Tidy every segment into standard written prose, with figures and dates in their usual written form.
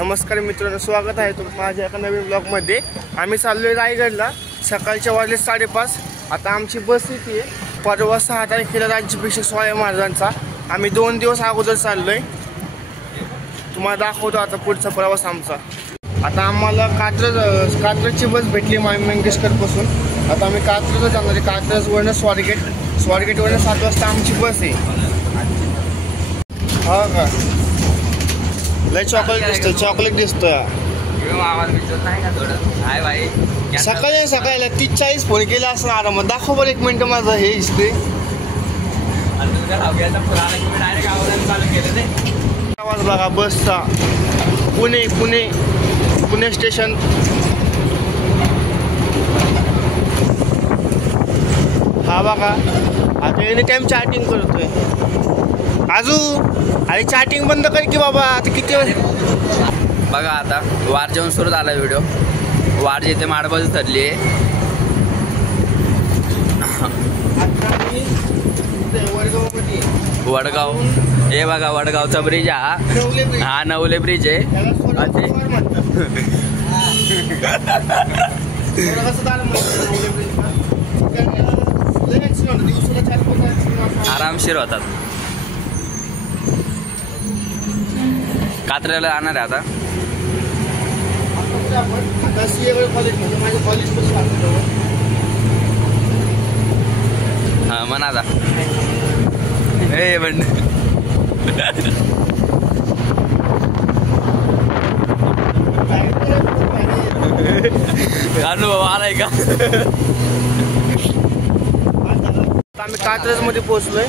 नमस्कार मित्रांनो, स्वागत आहे तुमचं माझ्या एका नवीन ब्लॉगमध्ये। आम्ही चाललोय रायगडला। सकाळचे वाजले 5:30। आता आमची बस येते परवा 6 तारखेला राज्याभिषेक सोहळा महाराजांचा। आम्ही 2 दिवस अगोदर चाललोय। तुम्हाला दाखवतो आता पुढचा प्रवास आमचा। आता आम्हाला कात्रजची बस भेटली मंगेशकर पासून। आता आम्ही कात्रजला जाणार आहे। कात्रजवरून स्वारगेटवरून 7 वाजता आमची बस आहे। हा का लय चॉकलेट दिसतोय। सकाळी 30-40 फोन केला असं आरामात। दाखव बरं 1 मिनिट माझं हे हिस्ट्री। आवाज बघा बसचा। पुणे स्टेशन। हा बघा आता एनी टाइम चॅटिंग करतोय। आजू अरे चॅटिंग बंद कर की बाबा। आता किती बघा आता वार जेवण सुरू झाला व्हिडिओ। वार जिथे माडबाजू ठरली आहे। वडगाव हे बघा वडगावचा ब्रिज हा नवले ब्रिज आहे। आरामशीर होतात। कात्रजला जाणार आहे आता। हा म्हणा आता हे पण अनुभव आलाय का। आम्ही कात्रज मध्ये पोहोचलोय।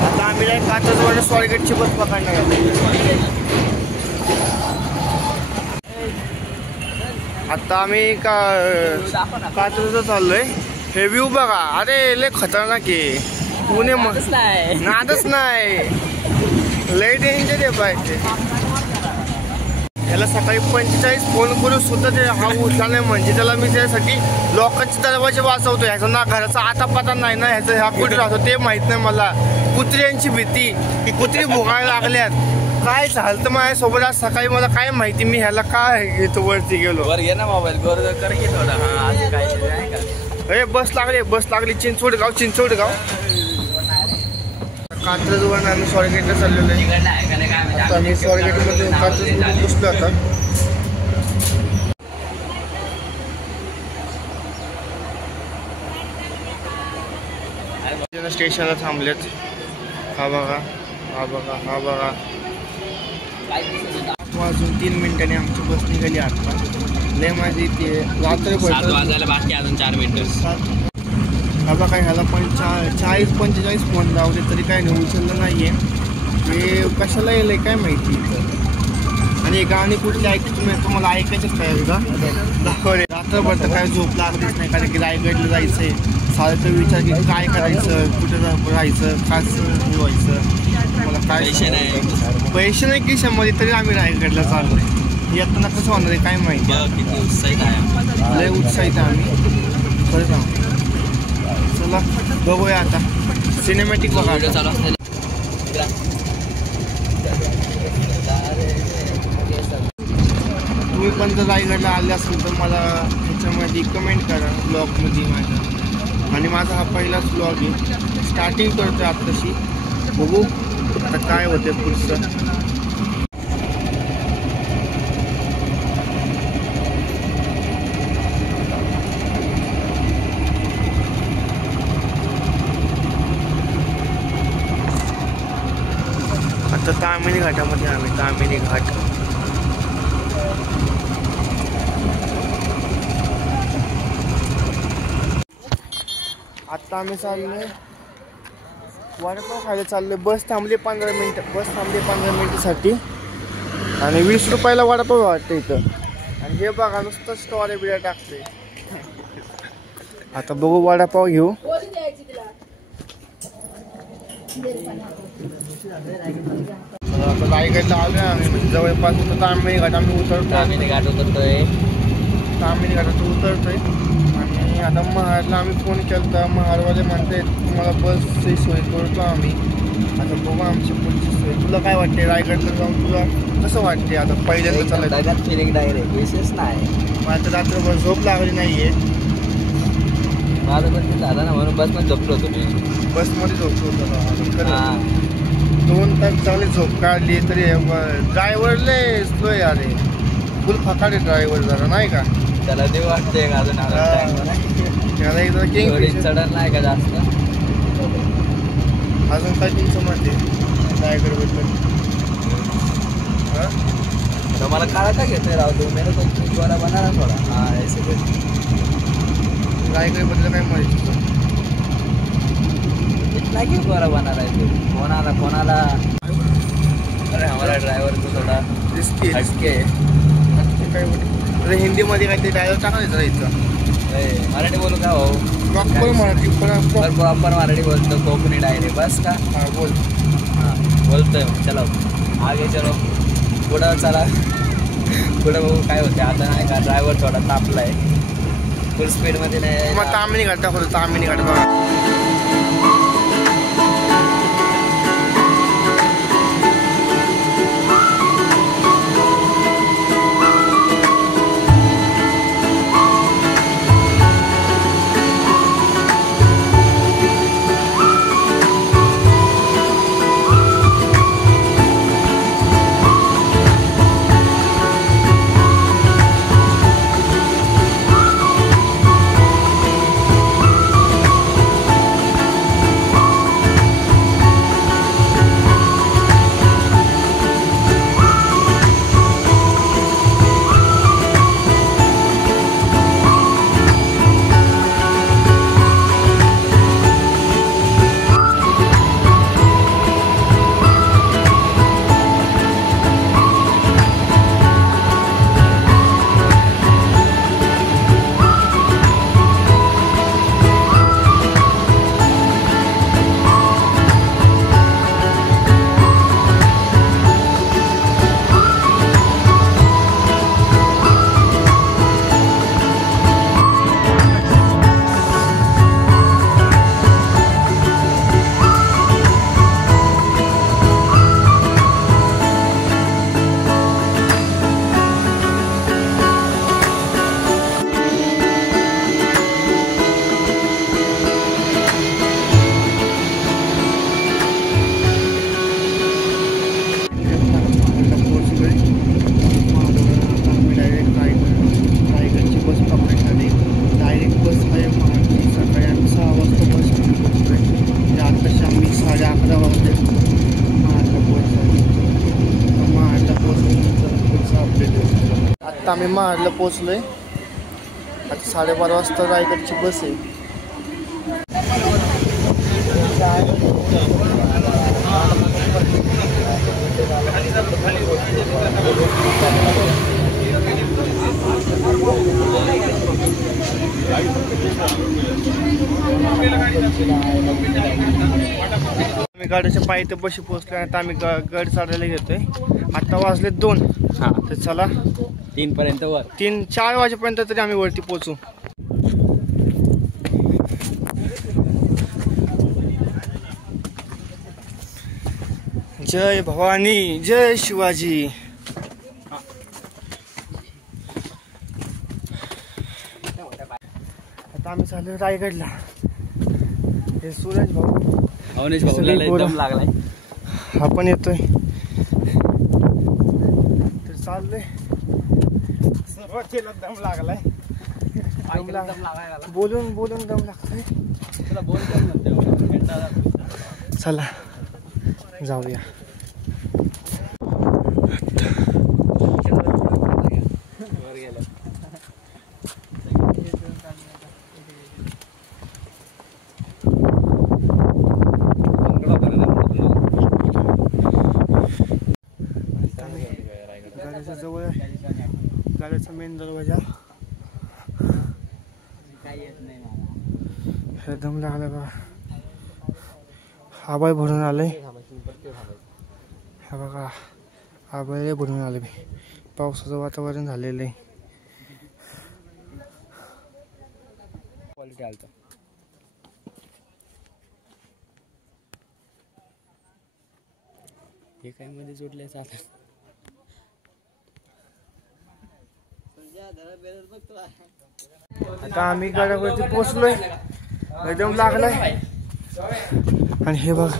आता आम्ही कात्रजवरून स्वारगेटची बस पकडणार आहे। आता आम्ही कात्रजला चाललोय। हे व्ह्यू बघा। अरे लय खतरनाक आहे। पुणे नादच नाही लय डेंजर आहे पाहिजे। त्याला सकाळी 45 फोन करून सुद्धा ते हा उठला नाही म्हणजे त्याला मी त्यासाठी लोकांचे दरवाजे वाचवतो। ह्याचा ना घराचा आता पता नाही ना ह्याचा ह्या कुठे राहतो ते माहित नाही मला। कुत्र्यांची भीती की कुत्री भोगायला लागल्यात। काय झालं तर माझ्यासोबत आज सकाळी मला काय माहिती। मी ह्याला काय घेतो वरती गेलो। वर घे ना मोबाईल कर की थोडा। हा आज काय आहे का। अरे बस लागली चिंचवडगाव। कात्रजवरून आम्ही स्वारगेटला चाललेलो आहे। आता आम्ही स्वारगेटमध्ये कात्रजमध्ये बसलो आता। स्टेशनला थांबलेत। हा बघा वाजून 3 मिनिटांनी आमची बस निघाली। आता लय माझी ते रात्र 7 वाजायला बाकी अजून 4 मिनिटं। हा बघा ह्याला पण 40-45 फोन लावले तरी काय नाही उचललं नाहीये। हे कशाला येईल काय माहिती। आणि गाणी कुठली तुम्हाला ऐकायचंच काय का दाखवले। रात्रभर तर काय झोप लागलीच नाही कारण की रायगडला जायचंय। सारखं विचार की काय करायचं कुठं राहायचं कसं व्हायचं। मला काय पैसे नाही खिशामध्ये तरी आम्ही रायगडला चाललोय। येताना कसं होणार आहे काय माहिती। लय उत्साहित आहे आम्ही खरं सांग। चला बघूया आता सिनेमॅटिक बघा। तुम्ही पण जर रायगडला आले असेल तर मला ह्याच्यामध्ये कमेंट करा ब्लॉगमध्ये माझ्या। आणि माझा हा पहिलाच ब्लॉग आहे। स्टार्टिंग करतो आत्ताशी। बघू आता काय होते पुढचं। आता तामिनी घाटामध्ये आम्ही तामिनी घाट। आता आम्ही चाललोय वडापाव खायला चाललोय। बस थांबली 15 मिनिटासाठी आणि 20 रुपयाला वडापाव वाटतं इथं। आणि हे बघा नुसतं स्टॉल बिड्या टाकते। आता बघू वडापाव घेऊ। आता रायगडला आलोय आम्ही जवळपास तामिनी घाट आम्ही उतरतो। तामिनी घाटात उतरतोय। आणि आता महाडला आम्ही फोन केला तर महाडवाले म्हणते तुम्हाला बसची सोय करतो आम्ही। आता बघू आमची पुढची सोय. तुला काय वाटते रायगडला जाऊन तुला कसं वाटते आता पहिल्यांदा चालायचं? ढगात फिलिंग डायरेक्ट विशेष नाही. आता रात्रभर झोप लागली नाहीये. माझं पण ते झालं ना म्हणून बसमध्ये झोपलो होतो मी. बसमध्ये झोपलो होतो. हां 2 तास चांगली झोप काढली तरी ड्रायव्हर लय स्लो आहे अरे. फुल फकाडे ड्रायव्हर जरा नाही का? त्याला देव वाटते अजून त्याला एकदा किंग चढण नाही का जास्त. अजून काय तुमचं मत आहे रायगडबद्दल? तो मला काळा का घेतोय राव तू? मेरे को गोरा बना थोडा. हां ऐसे रायगडबद्दल काय माहिती तुझं? इतना क्यों गोरा बना रहा है तू? कोणाला अरे हमारा ड्राइवर तो थोडा रिस्की हटके काय अरे हिंदीमध्ये काहीतरी डायलॉग टाकायचं इथं. मराठी बोलू का भाऊ? प्रॉपर मराठी प्रॉपर मराठी बोलतो. कोकणी डायरेक्ट बस का? हां बोल. हां बोलतोय मग. चलो आगे चलो. पुढं चला. पुढं बघू काय होते आता. नाही का ड्रायव्हर थोडा तापलाय. फुल स्पीडमध्ये नाही. मग तामिनी घाट दाखवतो. तामिनी घाट बघा. आता आम्ही महाडला पोचलोय. आता 12:30 वाजता रायगडची बस आहे. आम्ही गाडीच्या पायी तर बशी पोहोचलो. आता आम्ही गड चढायला घेतोय. आता वाजले 2. हां तर चला 3 पर्यंत वर. 4 वाजेपर्यंत तरी आम्ही वरती पोहोचू. जय भवानी जय शिवाजी. आता आम्ही चालू रायगडला. हे सूरज भाऊ अवनीश भाऊला एकदम लागलाय. हा पण येतोय. तर चाललंय. सर्वांचे दम लागलाय. बोलून बोलून दम लागतोय. चला जाऊया. गाड्याच्या जवळ गाड्याचा मेन दरवाजा. दम लागला बघा. आबाळ भरून आलंय. हा बघा आबाळ भरून आले. पावसाचं वातावरण झालेलं आहे. क्वालिटी आलता. हे काय मध्ये जोडले आता आता आम्ही गडावरती पोहोचलोय एकदम लागलाय आणि हे बघ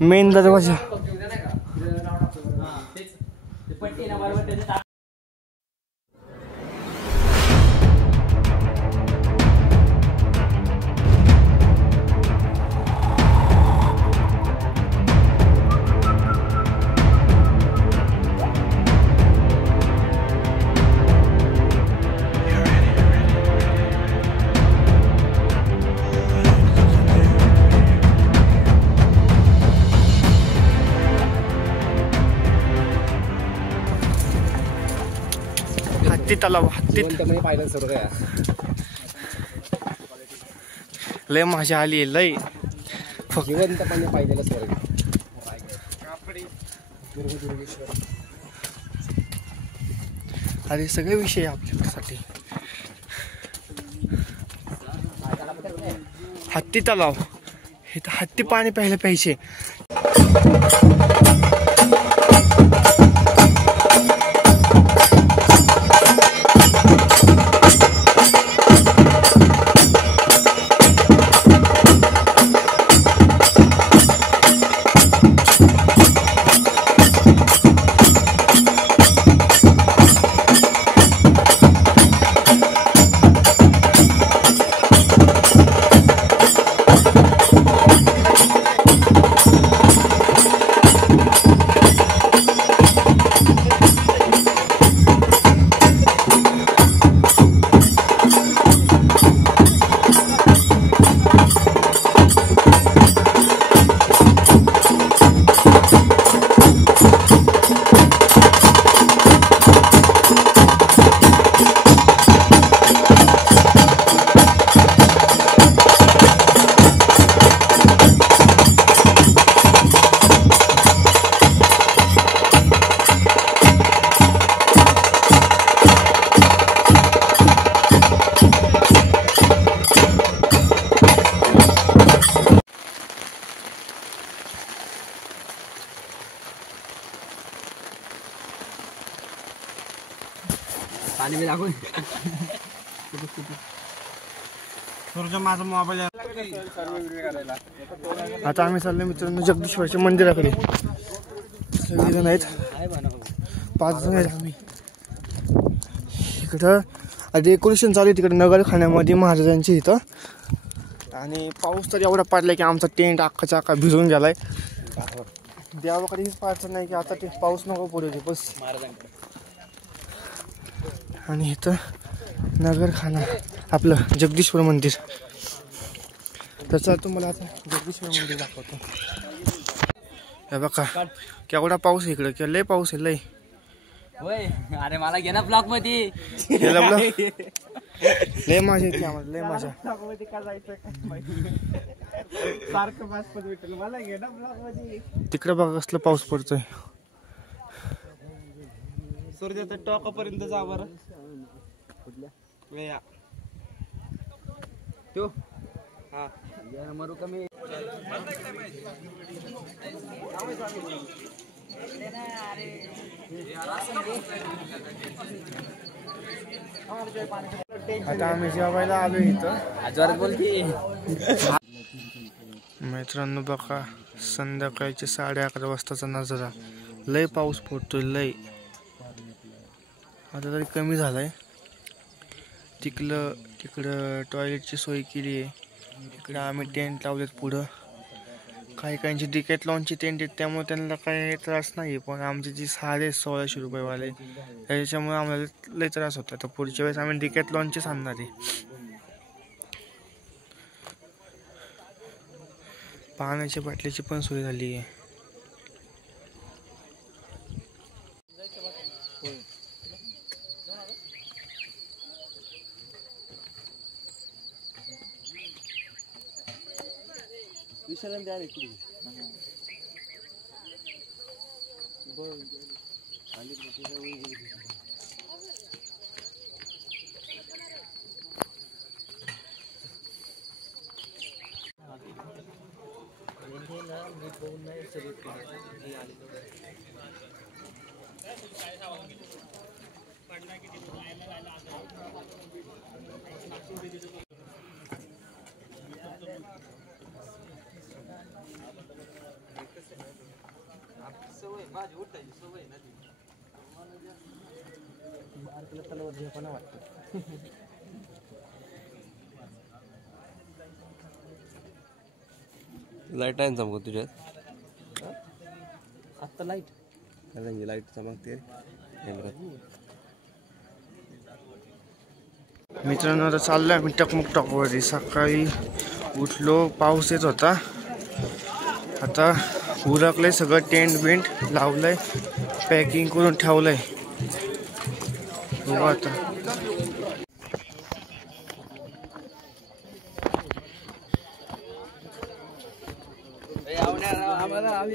मेन दरवाजा हत्ती तलाव हत्ती पाहिलं सर्व काय लय मजा आली लय जिवंतपणे पाहिजेलं स्वर्ग अरे सगळे विषय आपल्यासाठी हत्ती तलाव हे तर हत्ती पाणी प्यायला पाहिजे पाणी मी दाखवून माझा मोबाईल आता आम्ही चाललो मित्रांनो जगदीश्वरच्या मंदिराकडे सगळे जण आहेत 5 जण आहेत आम्ही इकडं डेकोरेशन चालू आहे तिकडे नगरखान्यामध्ये महाराजांच्या इथं आणि पाऊस तर एवढा पडला की आमचा टेंट अख्खाच्या अख्खा भिजून गेलाय देवाकडे हीच प्रार्थना नाही की आता ते पाऊस नको पडू दे बस आणि इथं नगरखाना आपलं जगदीश्वर मंदिर त्याचा तुम्हाला आता जगदीश्वर मंदिर दाखवतो हे बघा केवढा पाऊस आहे इकडं किंवा लय पाऊस आहे लय होय अरे मला घे ना ब्लॉक मध्ये लय मजा येते आम्हाला लय मजा तिकडे बघा कसला पाऊस पडतोय सूर्याच्या टोकापर्यंत जा बरं तो हा मरू कमी आता आम्ही जेवायला आलो इथं आजवर बोलती मित्रांनो बघा संध्याकाळचे 11:30 वाजताचा नजारा लय पाऊस पडतोय लय आता तरी कमी झालाय तिकडं टॉयलेटची सोय केली आहे इकडं आम्ही टेंट लावलेत पुढं काही डिकॅथलॉनचे टेंट आहेत त्यामुळे त्यांना काही त्रास नाही पण आमचे जी 1650 रुपयेवाले त्याच्यामुळे आम्हाला लय त्रास होता तर पुढच्या वेळेस आम्ही डिकॅथलॉनचेच आणणार आहे पाण्याच्या बाटलीची पण सोय झाली आहे विशाल द्या रे कुठे सवय माझी उठायची सवय ना ती बारकला तलवार झेपाना वाटतं. लाईट आहे ना चमकत तुझ्यात? आत्ता लाईट लाईट चमकते कॅमेऱ्यात. मित्रांनो आता चाललोय आम्ही टकमक टॉकवरती. सकाळी उठलो, पाऊस येत होता. आता उरकलंय सगळं, टेंट बिंट लावलंय, पॅकिंग करून ठेवलंय. बघू आता.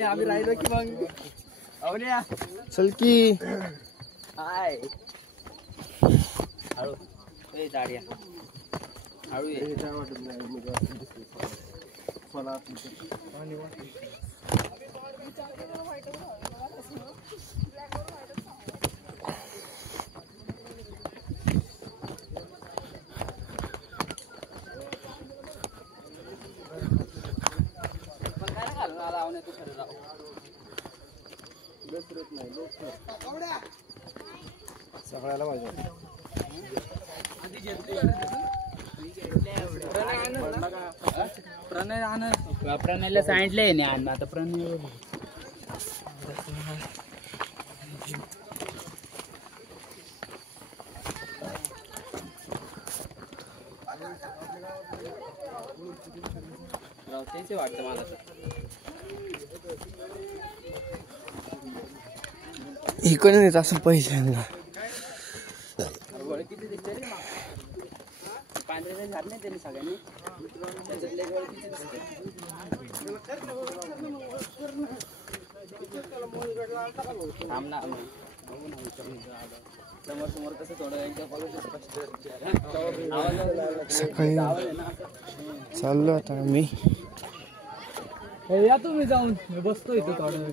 आम्ही राहिलो की मग अवन्या चल की. हाय हळू ए दाडिया हळू ये. सगळ्याला पाहिजे. प्रणयला सांगितलंय ना अण्णा. आता प्रणय तेच वाटतं मला. इकडे येत असं पहिल्यांदा. किती दिसते रे पांढरे झाड नाही त्यांनी सगळ्यांनी समोर समोर कसं थोडं सकाळी चाललो आता आम्ही. या तुम्ही जाऊन बसतो इथं थोडं.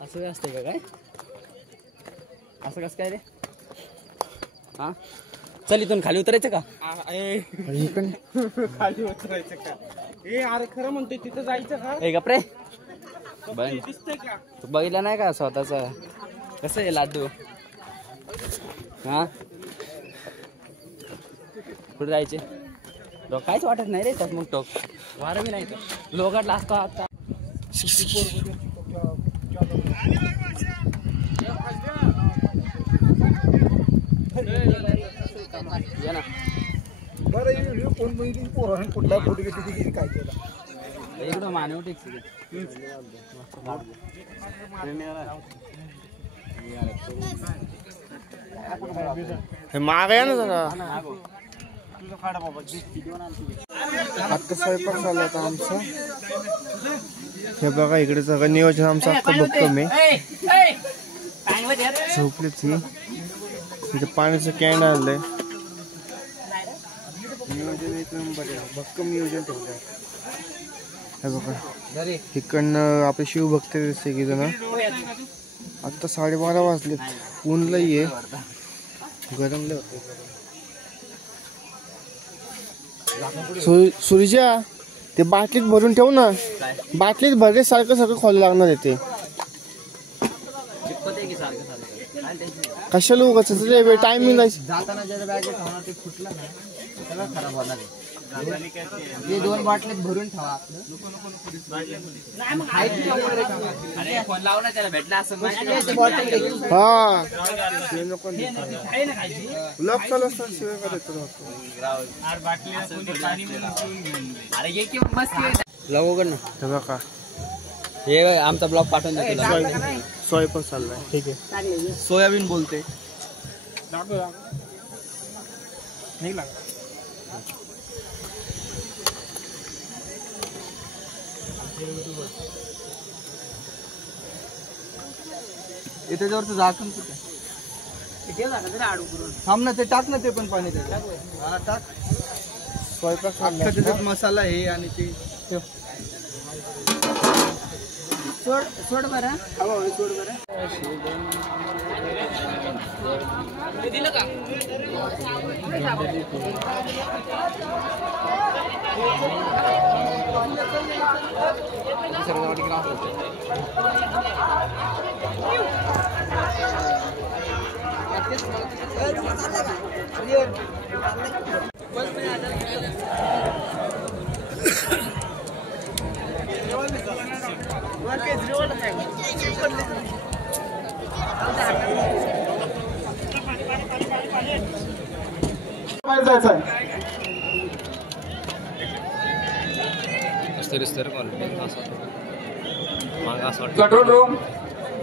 असं असतंय का काय? असं कसं काय रे? हा चल इथून खाली उतरायचं का? खाली उतरायचं का? अरे खरं म्हणतोय तिथं जायचं का? ए गप्रे दिसतंय का? तू बघितलं नाही का स्वतःचा कसं आहे लाडू? हा कुठे जायचे? काहीच वाटत नाही रे त्यात. मग टोक वारं बी नाही तर लोकांना असतो आता. कुठला फोटो घेतली काय केलं? इकडं मानव टेक्स माग या ना जरा. आता स्वयंपाक चालू होता आमचा. हे बघा इकडे सगळं नियोजन आमचं अख्खं भक्कम आहे. झोपलीच ही. इथे पाण्याचं कॅन आणलंय. नियोजन एक नंबर आहे, भक्कम नियोजन ठेवलंय. हे बघा इकडनं आपले शिवभक्त दिसते की जण. आता 12:30 वाजले. ऊन लई आहे, गरम लय होते. सुरीच्या ते बाटलीत भरून ठेव ना. बाटलीत भरले सारखं सारखं खोल लागणार आहे ते. कशाला उगाच टायमिंग जाताना जर बॅगेत ठेवणार ते फुटलं ना त्याला खराब होणार आहे. ते 2 बाटलीत भरून ठेवा आपलं. फोन लावला त्याला भेटला असं हा ते नको लक्ष शिवाय करायचं. अरे ये की मस्त लावू ना. हे बघा हे आमचा ब्लॉग पाठवून देतो. स्वयंपाक चाललाय. ठीक आहे. सोयाबीन बोलते. त्याच्यावरचं झाकण कुठे थांब ना, ते टाक ना, ते पण पाणी त्याच्यात. हा टाक. स्वयंपाक अख्खा त्याच्यात मसाला हे आणि ते ठेव. सोड बरं. सोड बरं. दिलं का?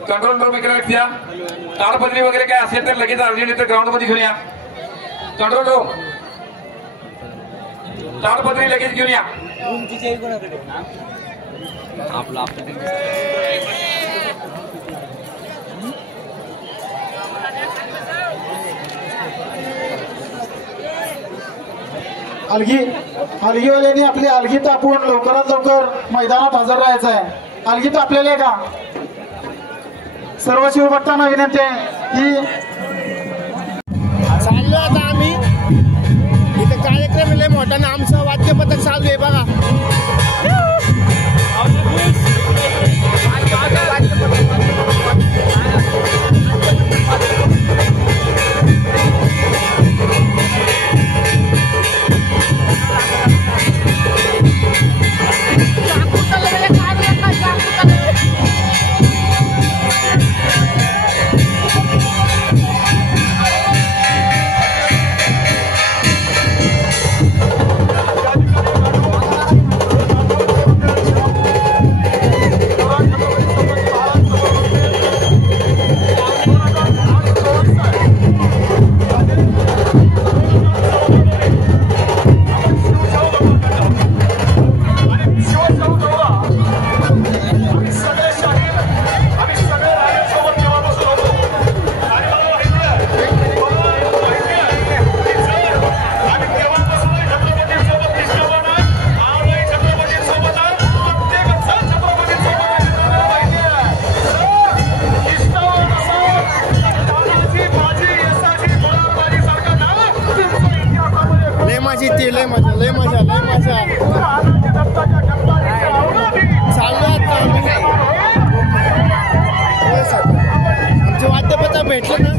कंट्रोल रूम इकडे द्या. ताडपत्री वगैरे काय असेल तर लगेच अर्जंट ग्राउंड मध्ये घेऊन या. कंट्रोल रूम ताडपत्री लगेच घेऊन या. अलगीवाल्यांनी आपली अलगी तापवून लवकरात लवकर मैदानात हजर राहायचं आहे. अलगी तापलेली आहे का? सर्व शिवभक्तांना विनंती आहे की चाललो आता आम्ही इथे कार्यक्रम लय मोठा ना, आमचं वाद्यपथक चालू आहे बघा. लय मजा चालू आता आमचे वाद्यपथक भेटलं ना.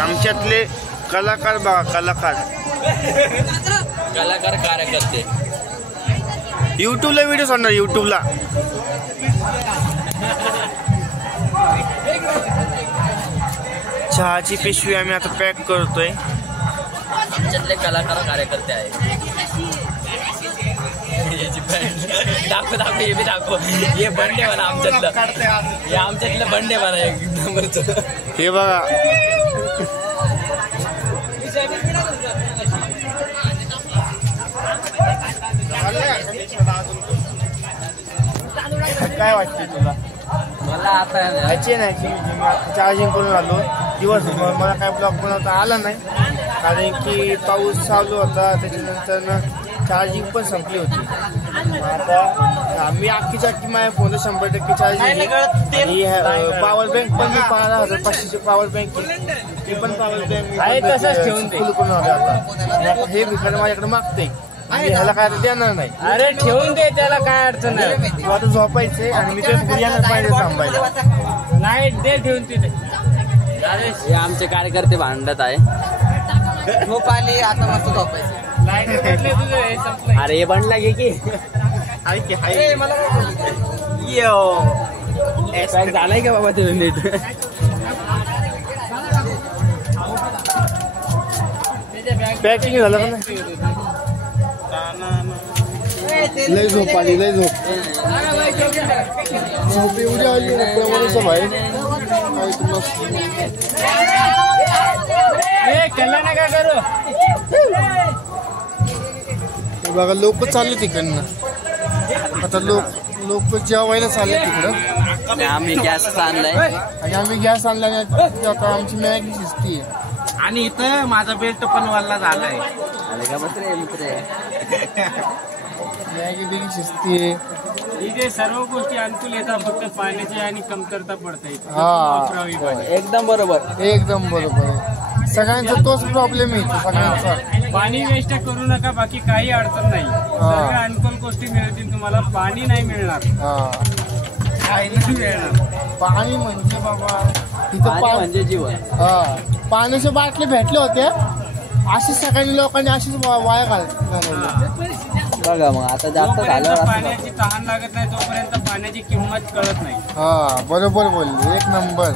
आमच्यातले कलाकार बघा, कलाकार कार्यकर्ते यूट्यूबला व्हिडिओ सोडणार, यूट्यूबला. चहाची पिशवी आम्ही आता पॅक करतोय. आमच्यातले कलाकार कार्यकर्ते आहे. दाखव हे बी दाखव. हे बंडे म्हणा आमच्यातलं, हे आमच्यातलं बंडे म्हणा एक नंबरचं. हे बघा काय वाटते तुला? मला आता याची नाही चार्जिंग करून आलो दिवसभर. मला काय ब्लॉक बनवता आला नाही कारण की पाऊस चालू होता. त्याच्यानंतर चार्जिंग पण संपली होती. आता मी अख्खी माझ्या फोनला 100% चार्जिंग आहे. पॉवर बँक पण मी 15,500ची पॉवर बँक ती पण पॉवर बँक तसंच ठेवून फुल करून आलो. आता हे भिकार माझ्याकडे मागते, ह्याला काय देणार नाही. अरे ठेवून दे, त्याला काय अडचण नाही. तू आता झोपायचे आणि मी ते येणार पाहिजे थांबायला. नाही दे ठेवून तिथे. हे आमचे कार्यकर्ते भांडत आहे. झोप आली आता मस्त झोपायचे. अरे हे बंडला घे की झालाय का बाबा ते नीट. पॅकिंग झालं का नाही? लय झोप आली, लय झोप एवढी आली प्रमाणाचं बाहेर. त्याला नका करू. बघा लोक चालले तिकडनं. आता लोक जेवायला चालले तिकडं. आम्ही गॅस आणलाय आणि आम्ही गॅस आणल्याने आता आमची मॅगी शिजती. आणि इथं माझा बेल्ट पण वल्ला झालाय. मित्र मॅगी बिगी शिजती. इथे सर्व गोष्टी अनुकूल येतात, फक्त पाण्याची आणि कमतरता पडते. हा एकदम बरोबर, एकदम बरोबर. सगळ्यांचा तोच प्रॉब्लेम आहे सगळ्यांचा. पाणी वेस्ट करू नका, बाकी काही अडचण नाही. सगळ्या अनुकूल गोष्टी मिळतील तुम्हाला. पाणी नाही मिळणार, काही नाही मिळणार. पाणी म्हणजे बाबा तिथं म्हणजे जीवन. पाण्याच्या बाटल्या भेटल्या होत्या, अशीच सगळ्यांनी लोकांनी अशीच वाया घालवल्या. बघा मग आता जास्त झालं. पाण्याची तहान लागत नाही तोपर्यंत पाण्याची किंमत कळत नाही. हा बरोबर बोलले, एक नंबर.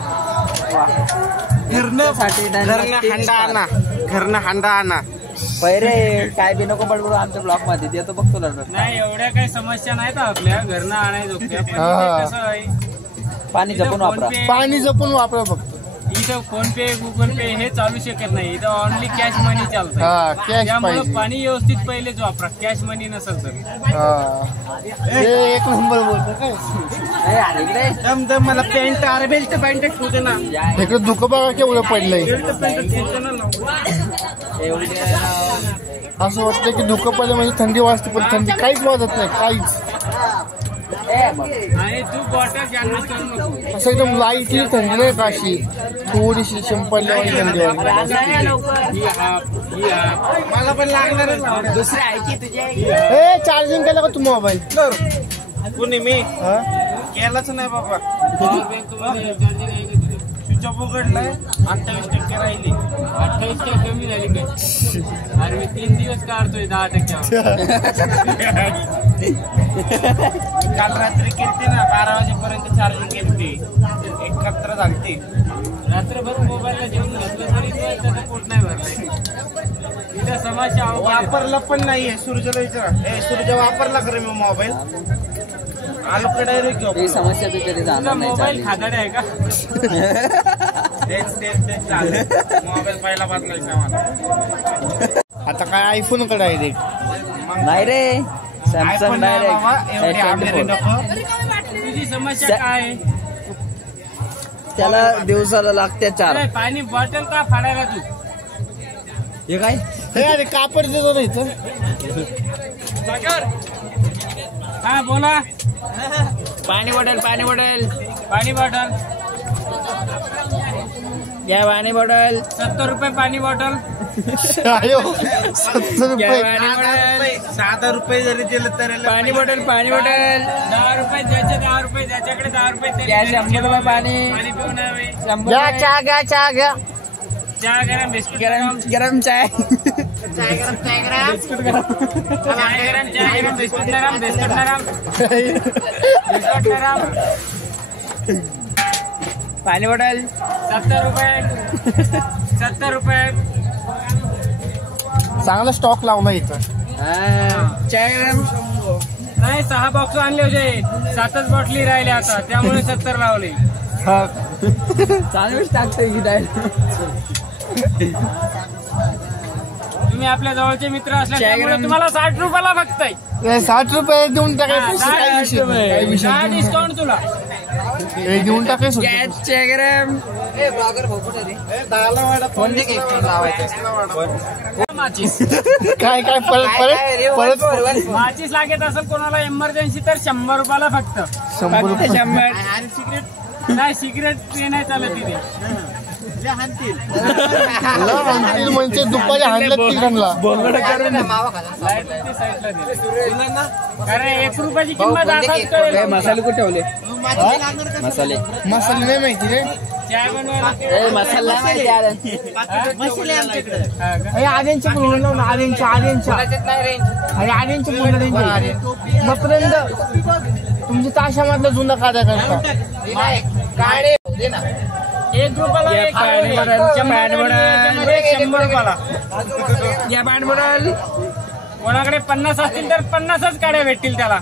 घरनं हांडा आणा, घरनं हांडा आणा. पहिले काय बी नको पडू आमच्या ब्लॉक मध्ये देतो बघतो लढत. नाही एवढ्या काही समस्या नाहीत आपल्या घरनं आणायचं. कसं आहे पाणी जपून वापरा, पाणी जपून वापरा. फक्त इथं फोन पे गुगल पे हे चालू शकत नाही. इथं ऑनली कॅश मनी चालतं. त्यामुळे पाणी व्यवस्थित पहिलेच वापरा. कॅश मनी नसेल तर एक नंबर बोलतो काय. दम मला पॅन्ट अरे बेल्ट पॅन्ट ठेवते ना. इकडे दुःख बघा केवढं पडलंय. एवढे असं वाटतं की धुकं पडलं म्हणजे थंडी वाजते, पण थंडी काहीच वाजत नाही, काहीच. आणि तू बॉटल कॅन्सल करू नको. असं एकदम लाईटली थंडी नाही का अशी थोडीशी सिंपल थंडी मला पण लागणार दुसरे आहे की तुझे. हे चार्जिंग केलं का तू मोबाईल कोणी मी केलाच नाही बाबा. स्विच ऑफ उघडलाय 28% राहिली. 28% कमी झाली काय? अरे मी 3 दिवस काढतोय 10%. काल रात्री केलती ना 12 वाजेपर्यंत चार्जिंग केलती. 71 झालती. रात्रभर मोबाईलला जेवण घेतलं तरी त्याचा पोट नाही भरलाय. इथं समस्या वापरला पण नाहीये. सूर्याला विचारा. सूर्य वापरला खरं मी मोबाईल आलो का डायरेक्ट ही समस्या तू कधी जाणार नाही. मोबाईल खादाड आहे का? तेच चालेल. मोबाईल पहिला बदलायचा मला. आता काय आयफोन का डायरेक्ट नाही रे सॅमसंग डायरेक्ट. तुझी समस्या काय आहे? त्याला दिवसाला लागते 4. अरे पाणी बॉटल का फाडायला तू? हे काय हे अरे कापड देतो ना इथं. हा बोला. पाणी बॉटल पाणी बॉटल पाणी बॉटल घ्या. पाणी बॉटल 70 रुपये पाणी बॉटल. 70 रुपये. 7 रुपये जरी दिलं तर पाणी बॉटल पाणी बॉटल 10 रुपये द्यायचे. 10 रुपये ज्याच्याकडे 10 रुपये घ्या. 100 रुपये पाणी. पाणी पिऊन यावे. 100 घ्या चहा घ्या चहा घ्या. चहा गरम बिस्कुट गरम गरम चाय. चाय गरम बिस्कुट नरम बिस्कुट नरम. पाणी बॉटल 70 रुपये. 70 रुपये. चांगला स्टॉक लावला इथं. चाय गरम. नाही 6 बॉक्स आणले होते. 7च बॉटली राहिले आता त्यामुळे 70 लावले. चांगलीच टाकते की तुम्ही आपल्या जवळचे मित्र असल्यामुळे तुम्हाला 60 रुपयाला फक्त 60 रुपये देऊन टाकाय. डिस्काउंट तुला देऊन टाकायचं. चाय गरम. माचीस काय काय परत माचीस लागत असेल कोणाला इमर्जन्सी तर 100 रुपयाला फक्त. 100 रुपये. 100. आणि सिगरेट नाही. सिगरेट ते नाही चालत तिथे. म्हणजे दुपारी हाणलं तिघांना. अरे 1 रुपयाची किंमत असाच कळेल. मसाले कुठे ठेवले? मसाले मसाले नाही माहिती रे. चाय बनवायला मसाला आर्यांचे बोलून आर्यांच्या आर्यांचे बोलून तुमच्या ताशामधला जुना कायदा करता. 1 रुपयाला एक पाणी बॉटल. 100 रुपयाला. घ्या पाणी बॉटल. कोणाकडे 50 असतील तर 50च काड्या भेटतील त्याला.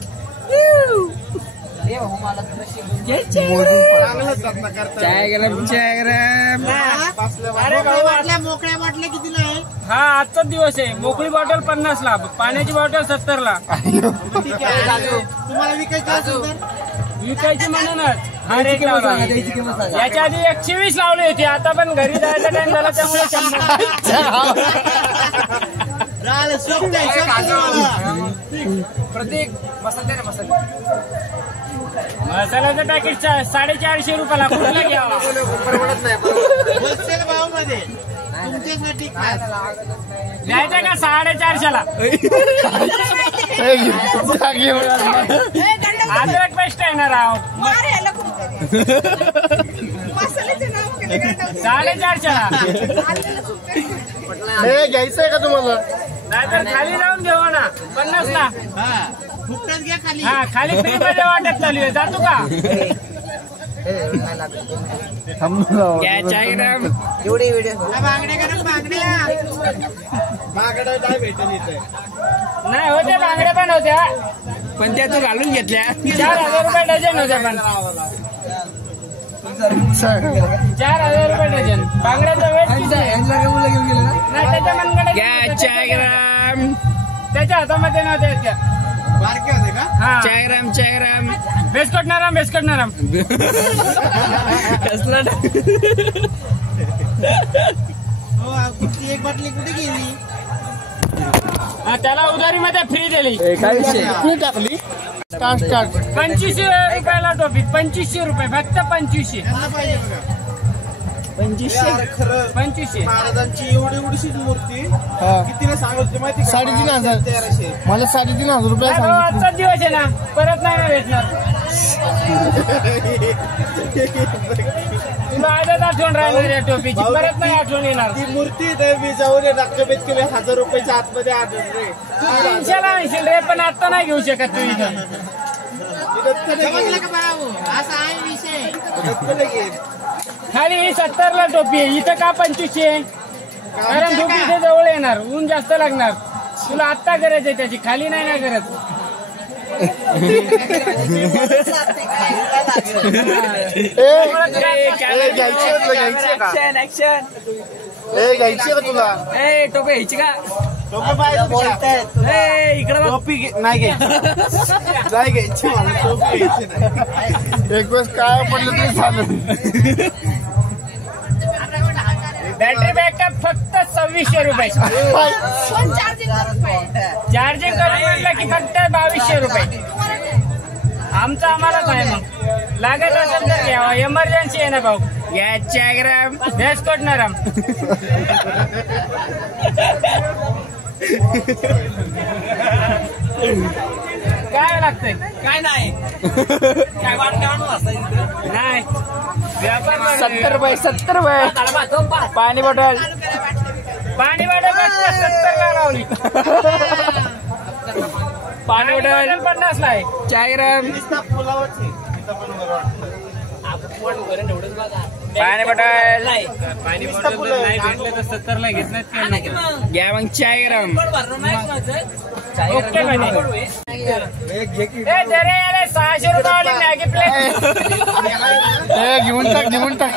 चाय गरम चाय गरम. मोकळ्या बाटल्या कितीला आहे? हा आजचाच दिवस आहे. मोकळी बॉटल 50 ला. पाण्याची बॉटल 70 ला. तुम्हाला विकायचं असेल तर विकायची म्हणूनच हा रेट लावला. याच्या आधी 120 लावली होती. आता पण घरी जायचा टाइम झाला त्यामुळे 100. प्रत्येक मसाल्याचं पॅकेट 450 रुपयाला. कुठला घ्यावा? होलसेल भाव मध्ये तुमच्यासाठी द्यायचं का 450ला? अद्रक पेस्ट आहे ना राव. 450ला. हे घ्यायचंय का तुम्हाला? नाहीतर खाली जाऊन घेऊ ना 50 ला. फुकटात घ्या खाली. हा खाली फ्री मध्ये वाटत चालू आहे. जातो का? चाय गरम. बांगड्या गरम बांगड्या. नाही होते बांगड्या पण होत्या. पण त्या तू घालून घेतल्या. 4000 रुपये डझन होत्या. पण 4000 रुपये डझन. बांगड्याचा वेट नाही त्याच्या मनगडे. घ्या चाय गरम. त्याच्या हातामध्ये नव्हत्या त्या. बारके होते का? हा चाय गरम चाय गरम. बिस्कट नरम. कसला हो कुठली एक बाटली कुठे गेली? त्याला उधारी मध्ये फ्री दिली. काय विषय टाकली स्टार्ट 2500 रुपयाला टोपी, 2500 रुपये फक्त 2500. 2500 महाराजांची एवढीशीच मूर्ती कितीने सांगत माहिती 3,500. मला 3,500 रुपये आजचा दिवस आहे ना, परत नाही भेटणार. तुला आजच आठवण राहणार या टोपीची, परत नाही आठवण येणार. ती मूर्ती मी जाऊन डॉक्टर 1,000 रुपयाच्या आतमध्ये आढळून रे. 300ला आणशील रे, पण आता नाही घेऊ शकत तू इथं. खाली 70ला टोपी आहे, इथं का 2500 आहे? कारण तू इथे जवळ येणार, ऊन जास्त लागणार. तुला आत्ता गरज आहे त्याची, खाली नाही ना गरज. घ्यायची का तुला? टोपी घ्यायची का? इकडे टोपी नाही घ्यायची, नाही घ्यायची मला टोपी घ्यायची नाही. एक वेळेस काय पडलं तरी झालं. बॅटरी बॅकअप फक्त 2600 रुपये. चार्जिंग करून म्हटलं की फक्त 2200 रुपये. आमचं आम्हालाच आहे. मग लागत असेल तर घ्यावा, एमर्जन्सी आहे ना भाऊ. याच्या ग्राम बेस्ट कोटणार काय लागतंय? काय नाही काय नाही व्यापार 70 रुपये 70 रुपये. पाणी बॉटल 70 ला लावली. पाणी बॉटल 50 ला आहे. चायग्राम पाणी बॉटल पाणी बॉटल नाही भेटले तर 70 ला घेत नाहीत. घ्या मग चायग्राम. ओके म्हणे. जरे यारे 600 रुपये मॅगी प्लेट. घेऊन टाक.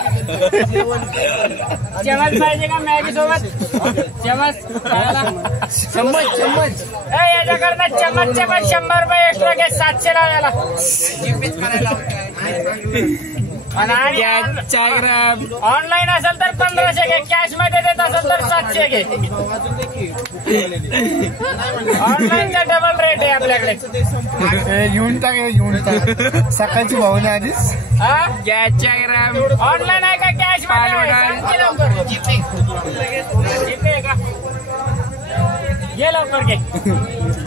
चमच पाहिजे का मॅगी सोबत? चमच चम्मच याच्याकरता चमचचे पण 100 रुपये एक्स्ट्रा घे. 700 लावायला. चायग्राम ऑनलाईन असेल तर 1500 घे, कॅश मध्ये देत असेल तर 700 घे. ऑनलाईनचा डबल रेट आहे आपल्याकडे. घेऊन टाक सकाळची भावने आधीच. चायग्राम ऑनलाईन आहे का कॅश मध्ये? जीपे का? घे लवकर घे.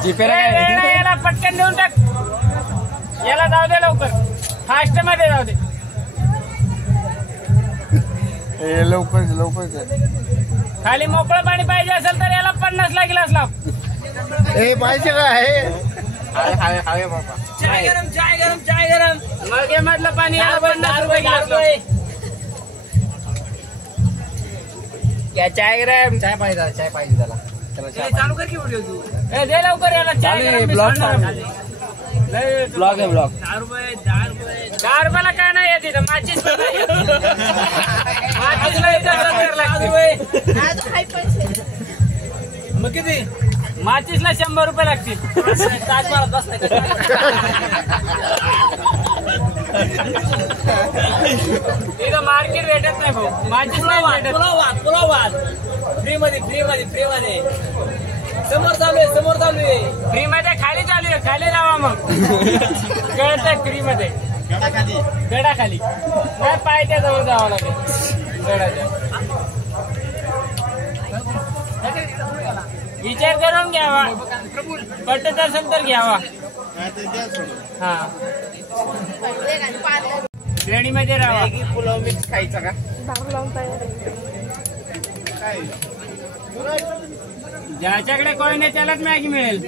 जीपे याला पटकन देऊन टाक. याला जाऊ दे लवकर, फास्ट मध्ये जाऊ दे. लवकर खाली मोकळं पाणी पाहिजे असेल तर याला 50 ला गिलास लाव. पाहिजे का आहे? चाय गरम मग मधलं पाणी याला 50 रुपये गिलास लाव. चायग्राम चाय पाहिजे त्याला चालू कर की व्हिडिओ तू. दे लवकर याला चाय गरम. ब्लॉग आहे ब्लॉग. 10 रुपयाला काय नाही येत इथं. माचीस माचीसला इथं 70 लागतील. मग किती? माचीसला 100 रुपये लागतील. ताज मारत बसलाय. इथं मार्केट भेटत नाही भाऊ. माचीस नाही भेटत. पुलावाद फ्री मध्ये समोर चालू आहे. फ्री मध्ये खाली चालू आहे. खाली जावा मग कळत. फ्री मध्ये गडाखाली नाही, पायथ्या जवळ जावं लागेल. गडाच्या विचार करून घ्यावा. पटत असेल तर घ्यावा. हा श्रेणीमध्ये राहा. पुलाव मिक्स खायचा का? ज्याच्याकडे कोण नाही त्यालाच मॅगी मिळेल.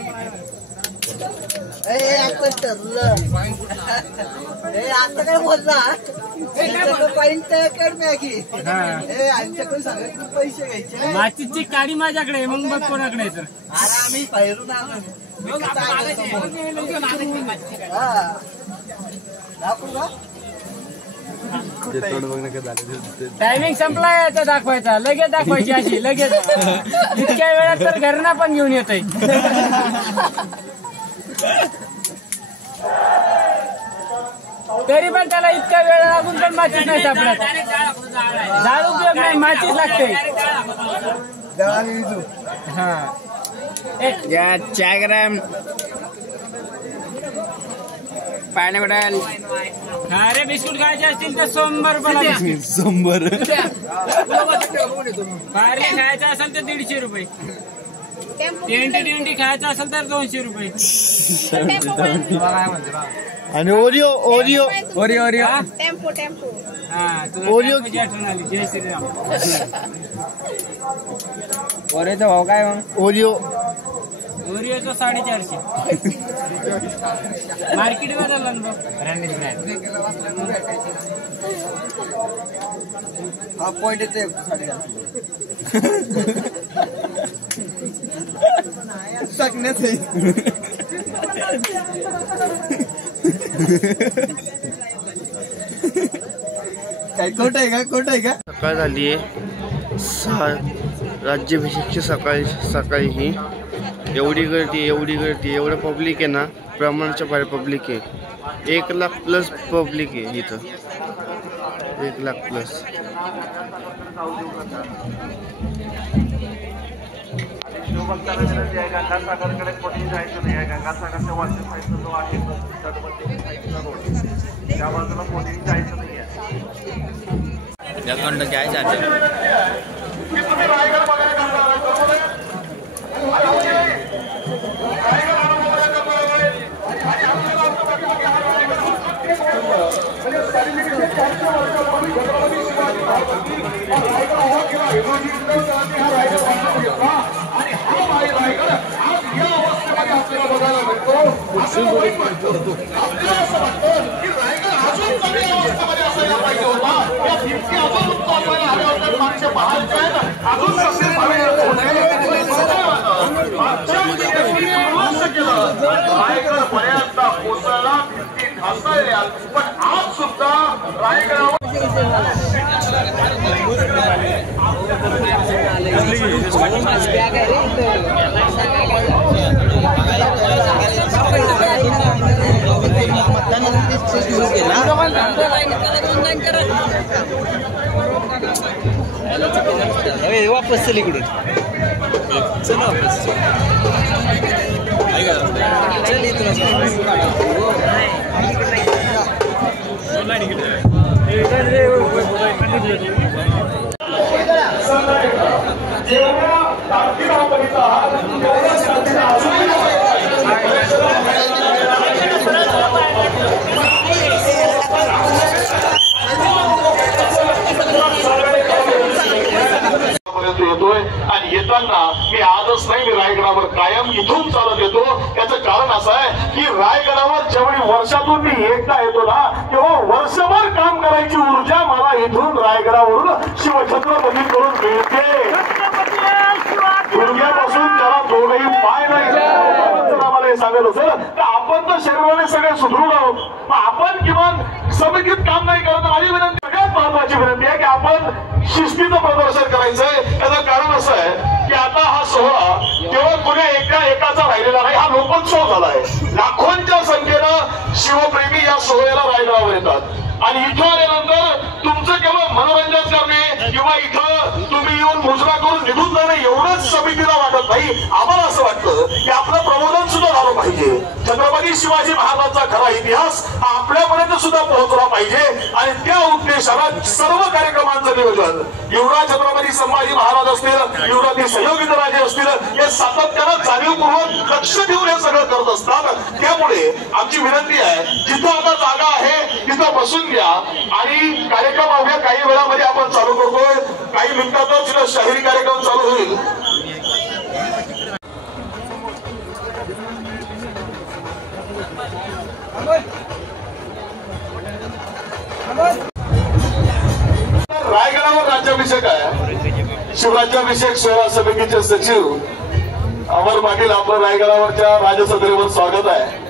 आता काय बोलला मॅगी आमच्याकडे सांगायचे पैसे घ्यायचे. माचीची काडी माझ्याकडे, मग बघ कोणाकडे तर. अरे आम्ही बाहेरून आलो. टायमिंग संपला याचा दाखवायचा. लगेच दाखवायची अशी लगेच. इतक्या वेळात तर घरना पण घेऊन येतोय. तरी पण त्याला इतका वेळ लागून पण माचीस नाही सापडत. जाळ उपयोग नाही, माचीस लागते. चायग्राम पायनॅपल अरे बिस्कुट खायचे असतील तर 100 रुपयाला 100 पार्ले खायचं असेल तर 150 रुपये ट्वेंटी खायचं असेल तर 200 रुपये आणि Oreo Oreo Oreo Oreo tempo tempo हा तुला ओरिओ टेम्पोची आठवण आली. जय श्रीराम. ओरिओचा भाव काय मग? ओरिओ ओरिओचं 450. मार्केट बदलला ना ब्रँडेड ब्रँड. हा पॉइंट येते काय खोट आहे का सकाळ झाली आहे. राज्याभिषेकची सकाळी ही एवढी गर्दी एवढं पब्लिक आहे ना, प्रमाणाच्या बाहेर पब्लिक आहे. 1 लाख प्लस पब्लिक आहे इथं. 1 लाख प्लस. गंगासागरकडे कोणी जायचं नाही आहे. गंगासागरच्या वरच्या साईडचा जो आहे तटबंदी साईडचा रोड, त्या बाजूला कोणीही जायचं नाही आहे. काय चालतं? पण आज सुद्धा रायगडावर वापस चल इकडून. चल वापस चल इथून. येतोय आणि येताना मी आजच नाही, मी रायगडावर कायम इथून चालत येतो. त्याचं कारण असं आहे की रायगडावर जेवढी वर्षातून मी एकदा येतो ना, तेव्हा वर्षभर काम करायची ऊर्जा मला इथून रायगडावरून शिवछत्रपती करून मिळते. गुडघ्यापासून त्याला दोनही पाय नाही. आम्हाला हे सांगत असेल तर आपण तर शरीराने सगळे सुदृढ आहोत, पण आपण किमान समितीत काम नाही करत. माझी विनंती, सगळ्यात महत्वाची विनंती आहे की आपण शिस्तीचं प्रदर्शन करायचंय. त्याचं कारण असं आहे की आता हा सोहळा केवळ कुठे एकाचा राहिलेला नाही, हा लोकोत्सव झाला आहे. लाखोंच्या संख्येनं शिवप्रेमी या सोहळ्याला रायगडावर येतात आणि इथं आल्यानंतर तुमचं केवळ मनोरंजन करणे किंवा इथं तुम्ही येऊन मुजरा करून निघून जाणे एवढंच समितीला वाटत नाही. आम्हाला असं वाटतं की आपलं प्रबोधन सुद्धा झालं पाहिजे. छत्रपती शिवाजी महाराजांचा खरा इतिहास हा आपल्यापर्यंत सुद्धा पोहोचला पाहिजे आणि त्या उद्देशाला सर्व कार्यक्रमांचं नियोजन युवराज छत्रपती संभाजी महाराज असतील, युवराजी संयोगित राजे असतील, हे सातत्यानं जाणीवपूर्वक लक्ष देऊन हे सगळं करत असतात. त्यामुळे आमची विनंती आहे, जिथं आता जागा आहे तिथं बसून घ्या आणि कार्यक्रम अवघ्या काही वेळामध्ये आपण चालू करतोय. काही मिनिटातच शाहिरी कार्यक्रम चालू होईल. रायगडावर राज्याभिषेक आहे. शिवराज्याभिषेक सोहळा समितीचे सचिव अमर पाटील, आपलं रायगडावरच्या राजसदरेवर स्वागत आहे.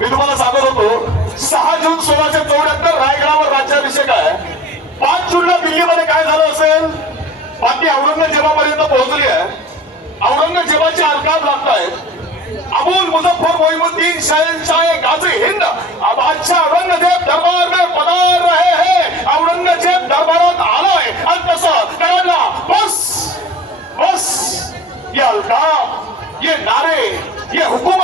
मी तुम्हाला सांगत होतो 6 जून 1674 रायगडावर राज्याभिषेक आहे. 5 जूनला दिल्लीमध्ये काय झालं असेल, बाकी औरंगजेबापर्यंत पोहोचली आहे. औरंगजेबाचे अल्काब लागत आहेत. अबुल मुझफ्फर मोइनुद्दीन शहंशाह गाजी हिंद अब बादशाह औरंगजेब दरबार में पधार रहे हैं. औरंगजेब दरबारात आलाय आणि कसं करायला बस बस. ये अल्काब, ये नारे, ये हुकुम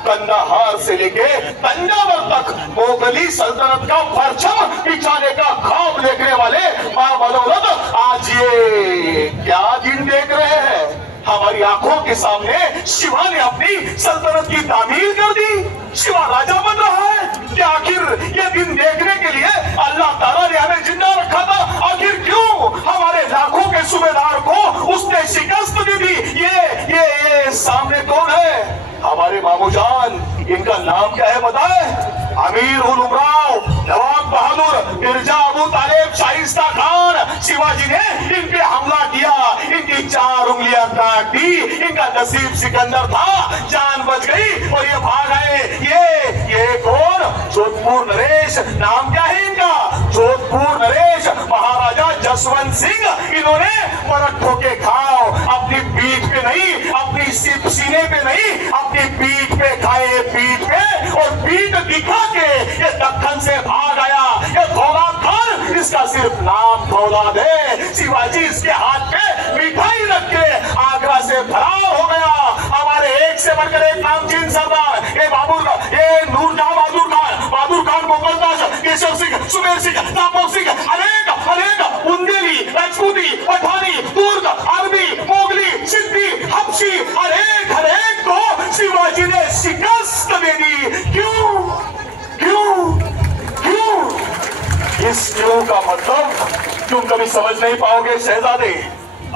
कंदाहार से लेके तंजावर तक मोगली सल्तनत का परचम बिछाने का ख्वाब देखने वाले मां बदौलत आज ये क्या दिन देख रहे हैं। हमारी आंखों के सामने शिवा ने अपनी सल्तनत की तामीर कर दी। शिवा राजा बन रहा है। क्या आखिर ये दिन देखने के लिए अल्लाह ताला ने हमें जिंदा रखा था? आखिर क्यों हमारे लाखों के सूबेदार को उसने शिकस्त दी थी? ये सामने कौन है? हमारे मामूजान, इनका नाम क्या है बताए? अमीर उल उमराव नवाब बहादुर मिर्जा अबू तालिब शाइस्ता खान। शिवाजी ने इन पे हमला किया, इनकी 4 उंगलियां काट दी। इनका नसीब सिकंदर था, जान बच गई और ये भाग आए। ये कौन? जोधपुर नरेश। नाम क्या है इनका? जोधपुर नरेश महाराजा जसवंत सिंह। इन्होंने मरठों के घाव अपनी पीठ पे नहीं, अपनी सीने पे नहीं, अपनी पीठ पे खाए। पीठ पे और पीठ दिखा के ये दक्खन से भाग आया। ये दौलत खान, इसका सिर्फ नाम दौलत है। शिवाजी इसके हाथ पे मिठाई रख के आगरा से फरार हो गया। हमारे एक से बढ़कर एक नामचीन सरदार, ये नूरजहां बहादुर खान मोगलदास, केशव सिंह, सुमेर सिंह, तापक सिंह, अनेक बुंदेली, राजपूती, पठानी, तुर्क, अरबी, मोगली, सिद्धी, हबशी, हरेक को शिवाजी ने शिकस्त दे दी। क्यों? इस क्यों का मतलब तुम कभी समझ नहीं पाओगे शहजादे।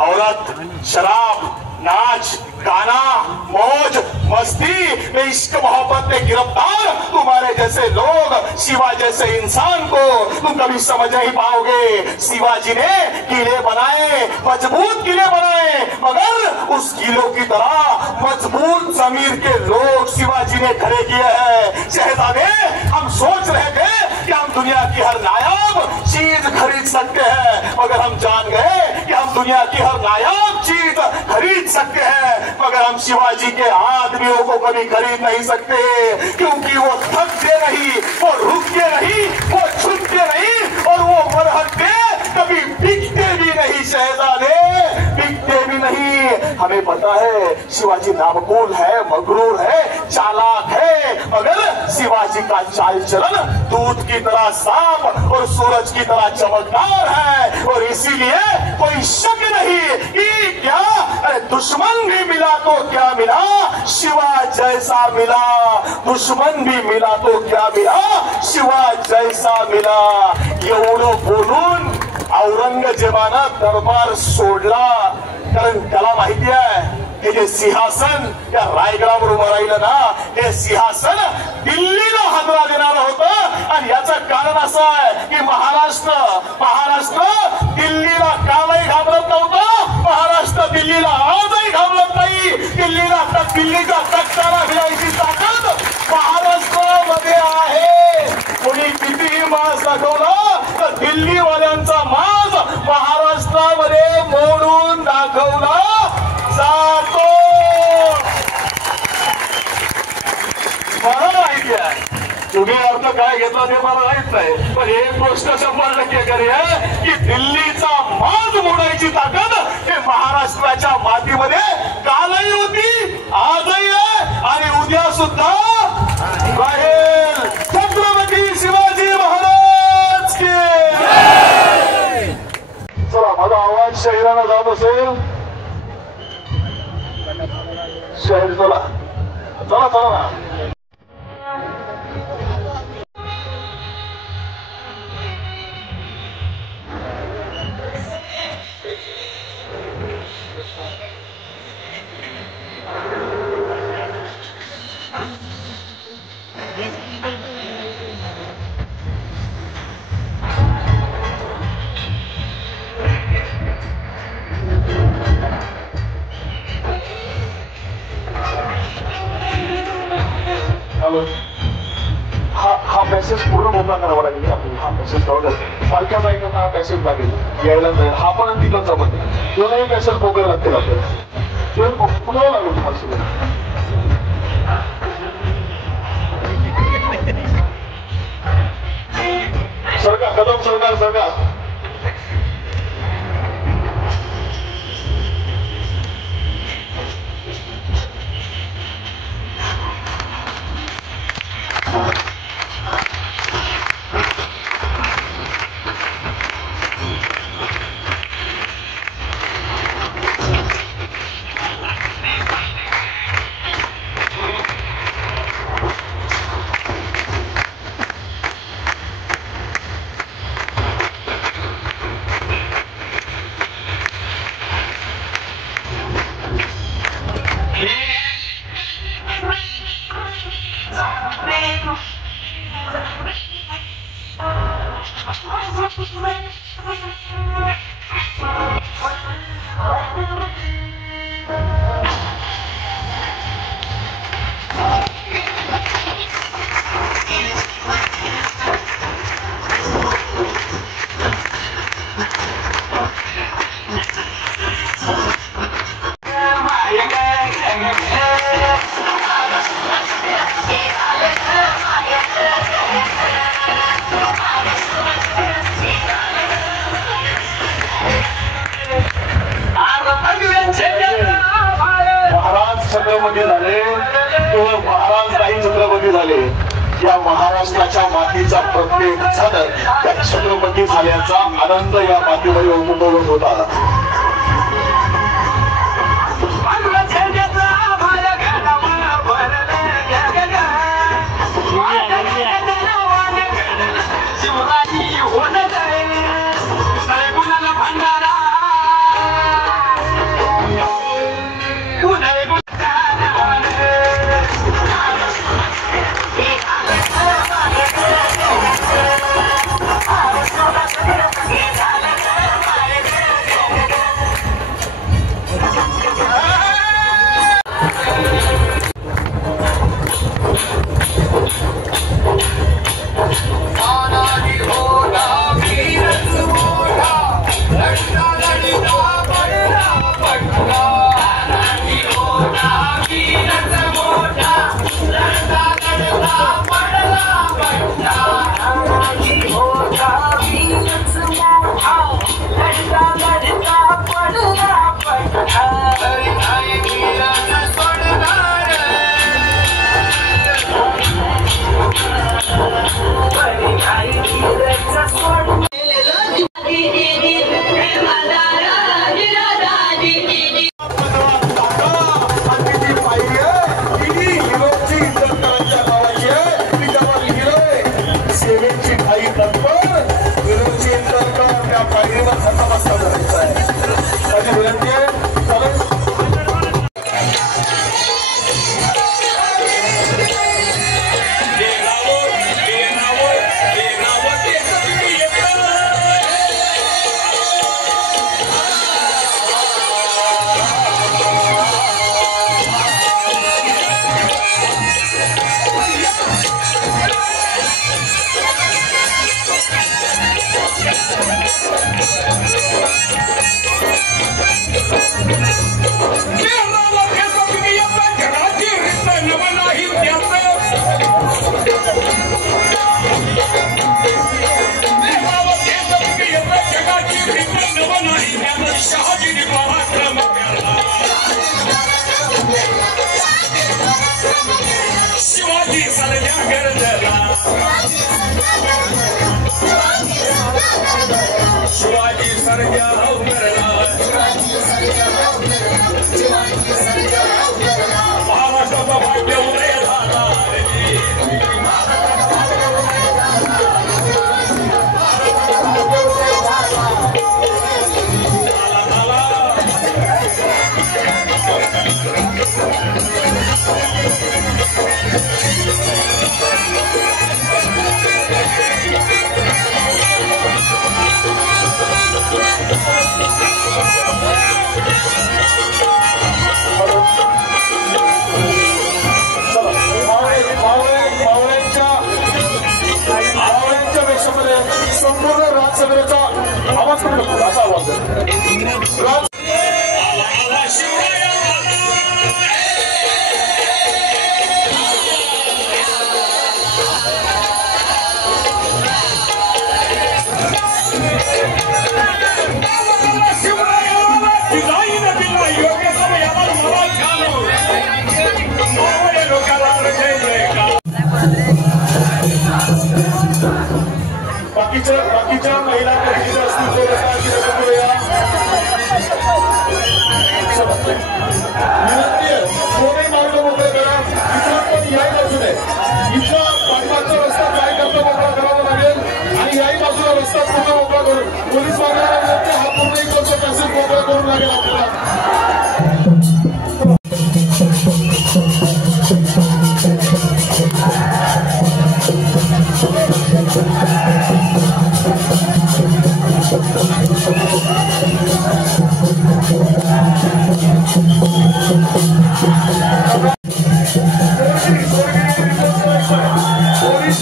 औरत, शराब, नाच, गाना, मौज मस्ती में इश्क मोहब्बत में गिरफ्तार तुम्हारे जैसे लोग, शिवा जैसे इंसान को तुम कभी समझ नहीं पाओगे। शिवाजी ने किले बनाए, मजबूत किले बनाए, मगर उस किलों की तरह मजबूत जमीर के लोग शिवाजी ने खड़े किए हैं। शहजादे, हम सोच रहे थे कि हम दुनिया की हर नायाब चीज खरीद सकते हैं, मगर हम जान गए कि हम दुनिया की हर नायाब चीज खरीद सकते हैं, मगर हम शिवाजी के आदमियों को कभी खरीद नहीं सकते। क्योंकि वो थकते नहीं, वो रुकते नहीं, वो छुपते नहीं और वो मरहते कभी बिकते भी नहीं। शहजादे, बिकते भी नहीं। हमें पता है शिवाजी नामकुल है, मगरूर है, चालाक है, मगर शिवाजी का चाल चलन दूध की तरह साफ और सूरज की तरह चमकदार है। और इसीलिए कोई शक नहीं कि क्या दुश्मन भी मिला तो क्या मिला, शिवा जैसा मिला। दुश्मन भी मिला तो क्या मिला, शिवा जैसा मिला। एवढं बोलून औरंगजेबानं दरबार सोडला, कारण त्याला माहिती आहे हे जे सिंहासन या रायगडावर उभं राहिलं ना, हे सिंहासन दिल्लीला हादरा देणार होतं। आणि याचं कारण असं आहे की महाराष्ट्र दिल्लीला कालही घाबरत नव्हतं, महाराष्ट्र दिल्लीला आजही घाबरत नाही। दिल्लीचा तख्तारा भिडायची ताकद महाराष्ट्रामध्ये आहे। कोणी कितीही मास दाखवला तर दिल्लीवाल्यांचा मास महाराष्ट्रामध्ये मोडून दाखवला जातो। मला माहिती आहे तुम्ही अर्थ काय घेतला ते मला माहित नाही, पण एक गोष्ट 100% खरी आहे की दिल्लीचा माज मोडायची ताकद हे महाराष्ट्राच्या मातीमध्ये कालही होती, आजही आहे आणि उद्या सुद्धा राहील। छत्रपती शिवाजी महाराज की जय। चला, माझा आवाज शहराला जात असेल, शहर चला ना। हा मेसेज पूर्ण मोठा करावा लागेल आपल्याला। हा मेसेज पालख्या बाईकांना हा मेसेज लागेल, यायला जाईल। हा पण तिकडचा पण दोनही मेसेज मोकळे लागतील आपल्याला, पुन्हा लागेल तुम्हाला सगळं। सरका कदम सरकार छत्रपती झाले केवळ महाराज नाही छत्रपती झाले, या महाराष्ट्राच्या मातीचा प्रत्येक जण त्या छत्रपती झाल्याचा आनंद या मातीवर उपभोगत होता. संपूर्ण राज्यसभेचा आवाज असा आवाज बाकीच्या महिला कोणी मार्ग मोकळे करा, इथं पण याही बाजूने इथं पाठीमागचा रस्ता काय करता मोकळा करावा लागेल आणि याही बाजूला रस्ता पूर्ण मोकळा करून पोलीस मार्गाला हा पूर्ण इकडचा पॅसेज मोकळा करून लागेल आपल्याला.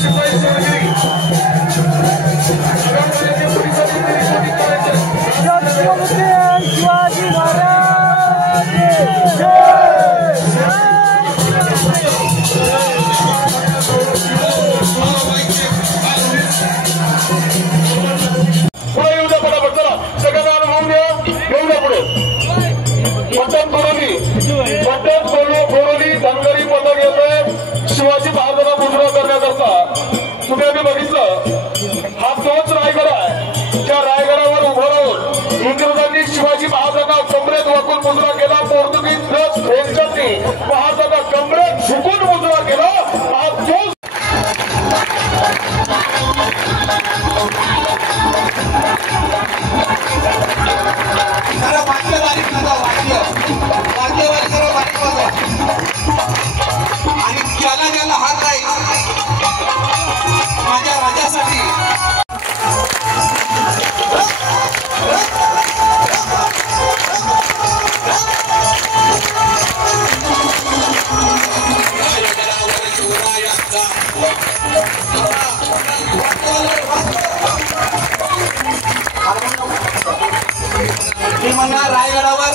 शिवाजी पुढे येऊ द्या पटापट चला सगळ्यांना अनुभव द्या येऊ द्या पुढे पट्टण बोरोली धनगरी पथक येतोय शिवाजी महाराजांना मुजरा करण्याकरता तुम्ही आम्ही बघितलं हा तोच रायगड आहे ज्या रायगडावर उभं राहून इंग्रजांनी शिवाजी महाराजांना कमरेत वाकून मुजरा केला पोर्तुगीज प्लस फ्रेंचांनी महाराजांना कमरेत झुकून मुजरा केला हा तोच आणि ज्याला ज्याला हात राहील माझ्या राजासाठी म्हणा रायगडावर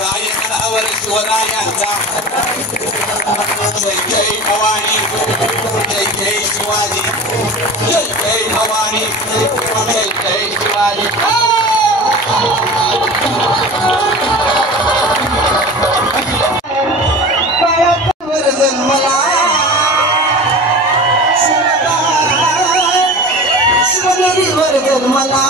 रायगडावर शिवरायांचा जय जय भवानी जय जय शिवाजी जय जय भवानी जय जय शिवाजी जन्मला शिवनेरीवर जन्मला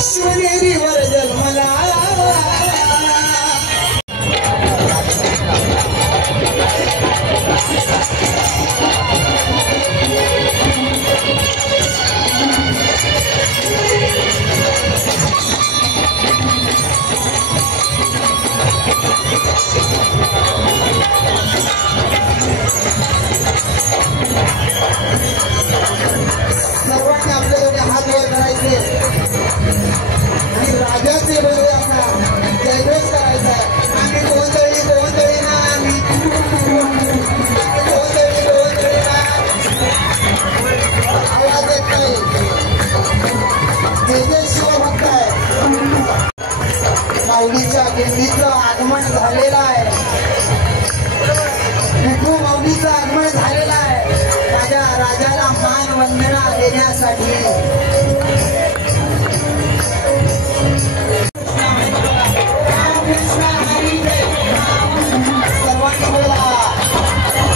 शिवनेरीवर जन्मला सर्वांनी आपल्याकडे हात वर करायचे आणि राजाचे बरोबर असा जयघोष करायचा आहे. आम्ही गोंधळी ना आम्ही गोंधळी ना आवाज येत नाही. जे जे शिवभक्त आहे माऊलीच्या दिंडीचं आगमन झालेलं आहे. विठू माऊलीचं आगमन झालेलं आहे. माझ्या राजाला मान वंदना देण्यासाठी सर्वांनी बोला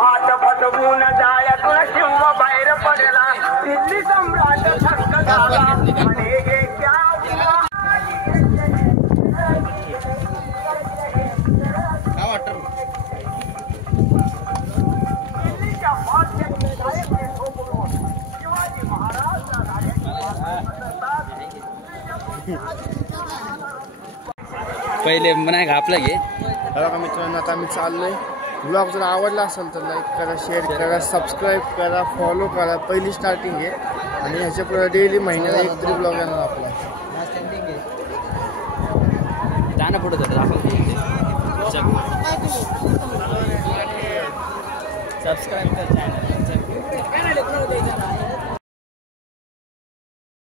हात फटवून जाळ्यातून शिव बाहेर पडला दिल्ली सम्राट थक्क झाला पहिले नाही घापलं घे. बघा मित्रांनो, आता आम्ही चाललोय. ब्लॉग जर आवडला असेल तर लाईक करा, शेअर करा, सबस्क्राईब करा, फॉलो करा. पहिली स्टार्टिंग आहे आणि ह्याच्या पुढे डेली महिन्याला एक तरी ब्लॉग येणार आपला. जाणं पुढे सबस्क्राईब कर चॅनल.